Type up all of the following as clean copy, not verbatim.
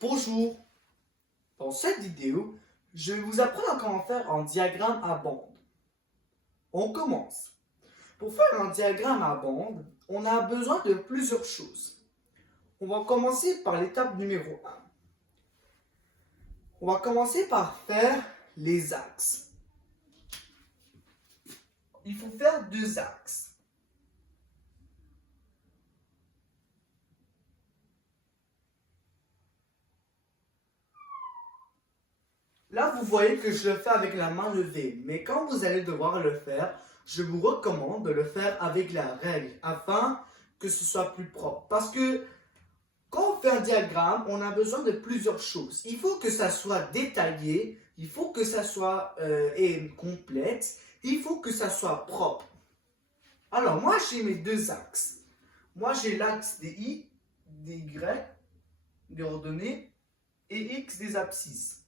Bonjour, dans cette vidéo, je vais vous apprendre comment faire un diagramme à bande. On commence. Pour faire un diagramme à bande, on a besoin de plusieurs choses. On va commencer par l'étape numéro 1. On va commencer par faire les axes. Il faut faire 2 axes. Là, vous voyez que je le fais avec la main levée, mais quand vous allez devoir le faire, je vous recommande de le faire avec la règle afin que ce soit plus propre. Parce que quand on fait un diagramme, on a besoin de plusieurs choses. Il faut que ça soit détaillé, il faut que ça soit complète, il faut que ça soit propre. Alors, moi, j'ai mes 2 axes. Moi, j'ai l'axe des i, des y, des ordonnées, et x des abscisses.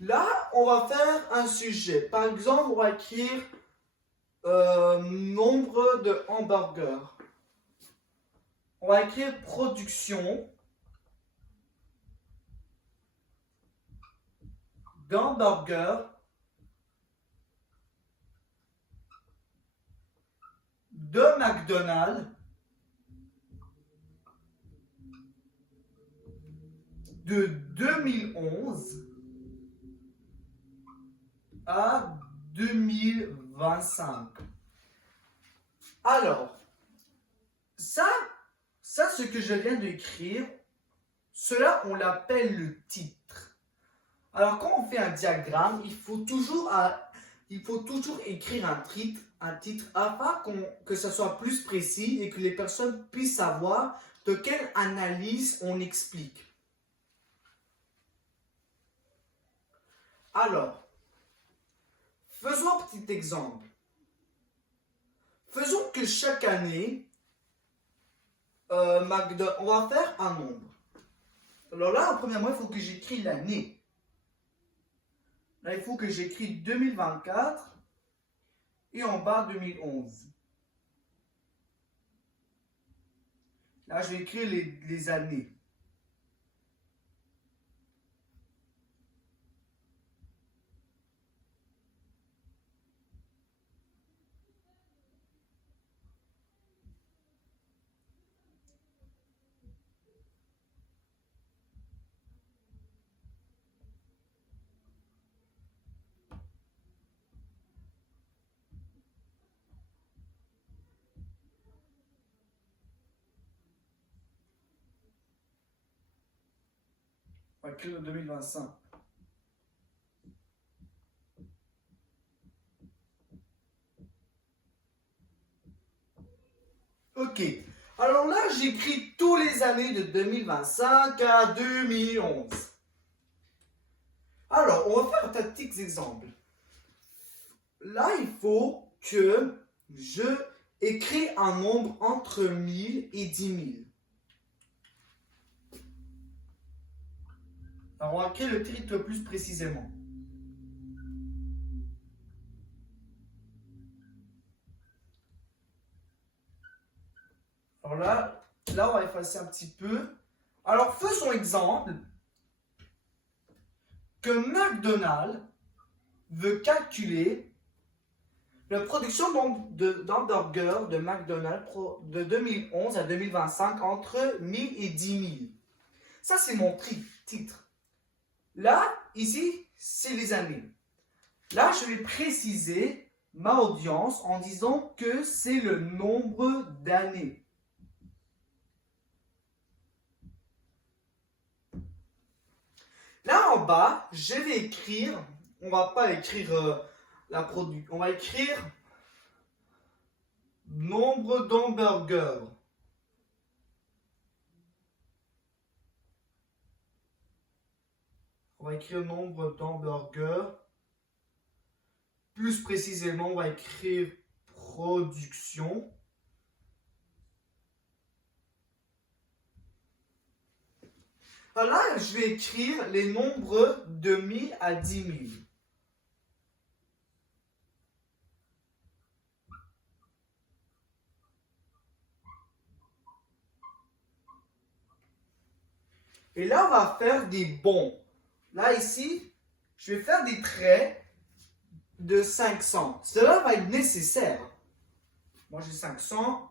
Là, on va faire un sujet. Par exemple, on va écrire nombre de hamburgers. On va écrire production d'hamburgers de McDonald's de 2011 à 2025. Alors, ça ce que je viens d'écrire, cela on l'appelle le titre. Alors quand on fait un diagramme, il faut toujours écrire un titre afin que ça soit plus précis et que les personnes puissent savoir de quelle analyse on explique. Alors, faisons un petit exemple. Faisons que chaque année, on va faire un nombre. Alors là, premièrement, il faut que j'écris l'année. Là, il faut que j'écris 2024 et en bas 2011. Là, je vais écrire les années. On va écrire 2025. Ok. Alors là, j'écris tous les années de 2025 à 2011. Alors, on va faire un tactique exemple. Là, il faut que je écris un nombre entre 1000 et 10 000. Alors, on va écrire le titre plus précisément. Alors là, on va effacer un petit peu. Alors, faisons exemple que McDonald's veut calculer la production d'hamburgers de McDonald's de 2011 à 2025 entre 1000 et 10 000. Ça, c'est mon titre. Là, ici, c'est les années. Là, je vais préciser ma audience en disant que c'est le nombre d'années. Là en bas, je vais écrire, on va pas écrire on va écrire nombre d'hamburgers. On va écrire nombre d'hamburgers. Plus précisément, on va écrire production. Alors là, je vais écrire les nombres de 1000 à 10 000. Et là, on va faire des bonds. Là, ici, je vais faire des traits de 500. Cela va être nécessaire. Moi, j'ai 500.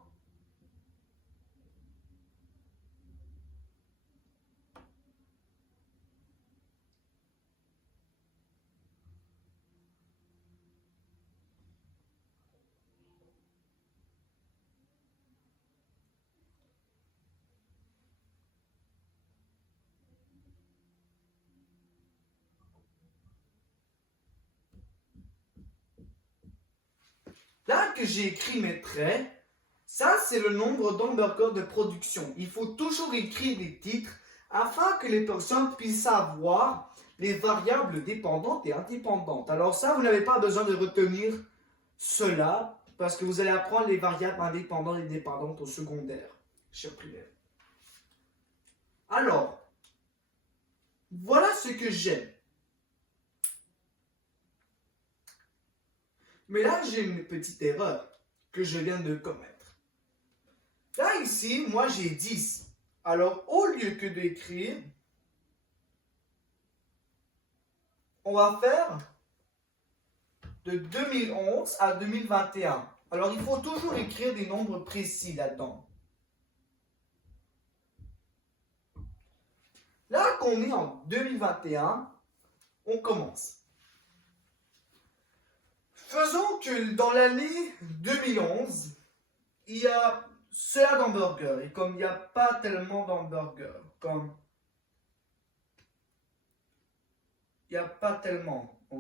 Là que j'ai écrit mes traits, ça c'est le nombre d'hamburgers de production. Il faut toujours écrire des titres afin que les personnes puissent savoir les variables dépendantes et indépendantes. Alors ça, vous n'avez pas besoin de retenir cela parce que vous allez apprendre les variables indépendantes et dépendantes au secondaire, cher primaire. Alors, voilà ce que j'aime. Mais là, j'ai une petite erreur que je viens de commettre. Là, ici, moi, j'ai 10. Alors, au lieu que d'écrire, on va faire de 2011 à 2021. Alors, il faut toujours écrire des nombres précis là-dedans. Là qu'on est en 2021, on commence. Faisons que dans l'année 2011, il y a cela d'hamburgers. Et comme il n'y a pas tellement d'hamburgers, comme il n'y a pas tellement en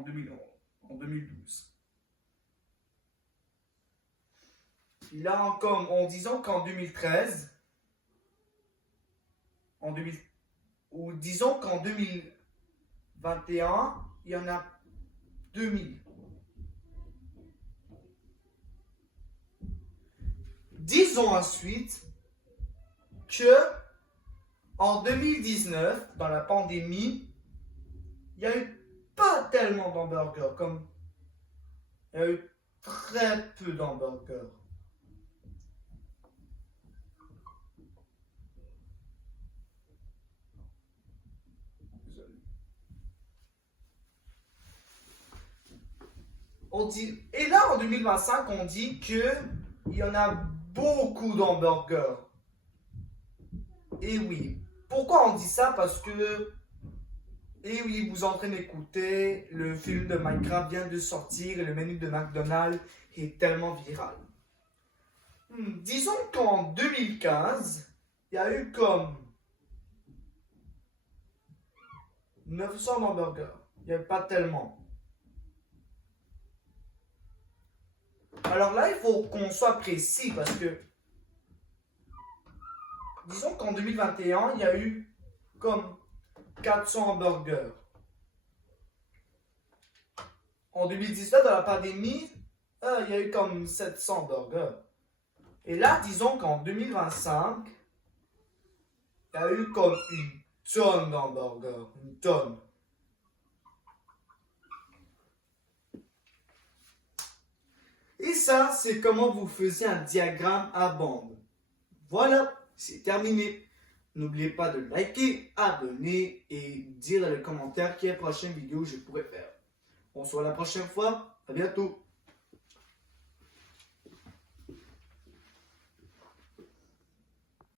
2012. Là, en disant qu'en 2013, ou disons qu'en 2021, il y en a 2000. Disons ensuite que en 2019, dans la pandémie, il n'y a eu pas tellement d'hamburgers, comme il y a eu très peu d'hamburgers. Et là, en 2025, on dit qu'il y en a beaucoup d'hamburgers. Et oui. Pourquoi on dit ça? Parce que, et oui, vous êtes en train d'écouter, le film de Minecraft vient de sortir et le menu de McDonald's est tellement viral. Disons qu'en 2015, il y a eu comme 900 hamburgers. Il n'y avait pas tellement. Alors là, il faut qu'on soit précis parce que, disons qu'en 2021, il y a eu comme 400 hamburgers. En 2019, dans la pandémie, il y a eu comme 700 burgers. Et là, disons qu'en 2025, il y a eu comme une tonne d'hamburgers. Une tonne. Et ça, c'est comment vous faisiez un diagramme à bande. Voilà, c'est terminé. N'oubliez pas de liker, abonner et dire dans les commentaires quelle prochaine vidéo je pourrais faire. On se voit la prochaine fois. À bientôt.